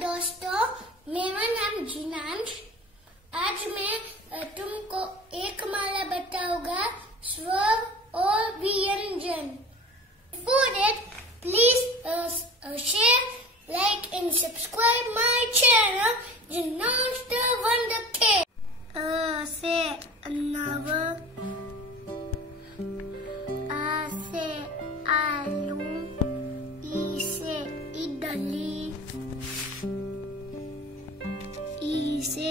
दोस्तों, मेरा नाम जिनांश। आज मैं तुमको एक माला बताऊंगा, स्वर और व्यंजन। Before that, please share, like and subscribe my channel, Jinansh the Wonder Kid. से अनाव, आ से आलू, ई से इडली, ई से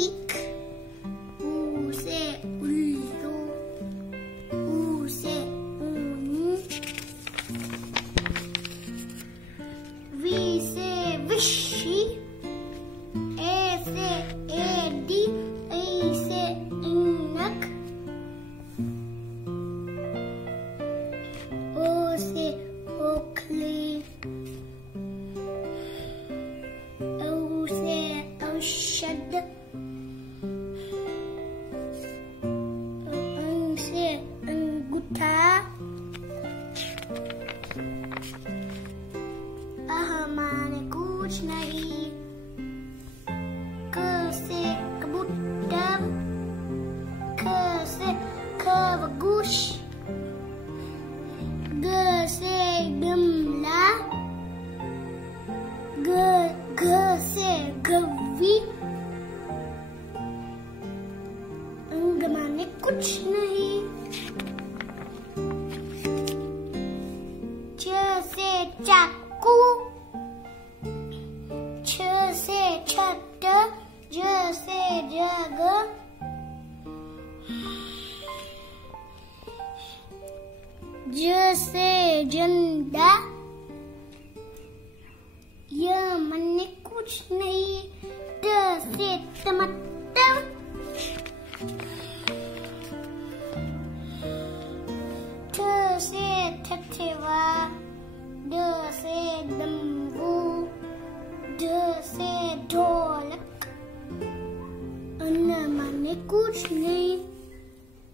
ईख, ऊ से उल्लू, ऊ से ऊन, वी से विशी, ए से एडी, ई से इनक, ओ से ओखली, औ से औषध, अं से अंगूठा, माने कुछ नहीं। क से कबूतर, ख से खरगोश, ग से गमला, घ से गवी, अंग माने कुछ नहीं। च से चाकू, छ से छत, ज से जग, ज से झंडा, य मने कुछ नहीं। त से टमाटर, ठ से ठठेवा, ड से डमरू, ढ से ढोलक, अन माने कुछ नहीं।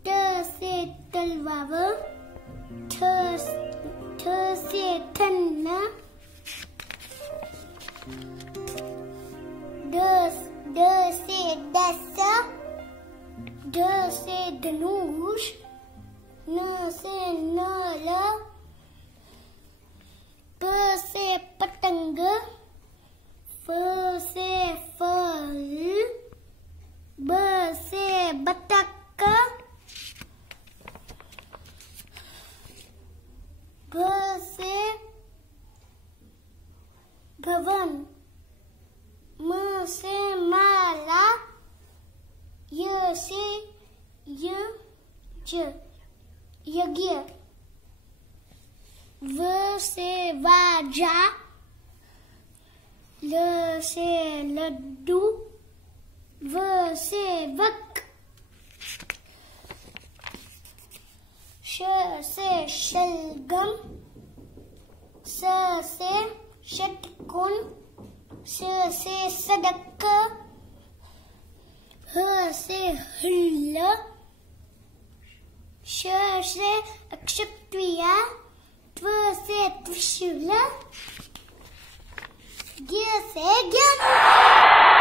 ट से तलवार, ठ से ठन्ना, ड से डसा, ढ से धनुष, न से नल, प से पतंग, फ से फल, ब से बतख, भ से भवन, म से माला, य से यज्ञ, व से वाजा, ल से लड्डू, व से वक, श से शलगम, स से षटकोण, स से सड़क, ह से हल्ल, श से अक्षत्रिय, त्व से त्रिशूल, ज्ञ से ज्ञान।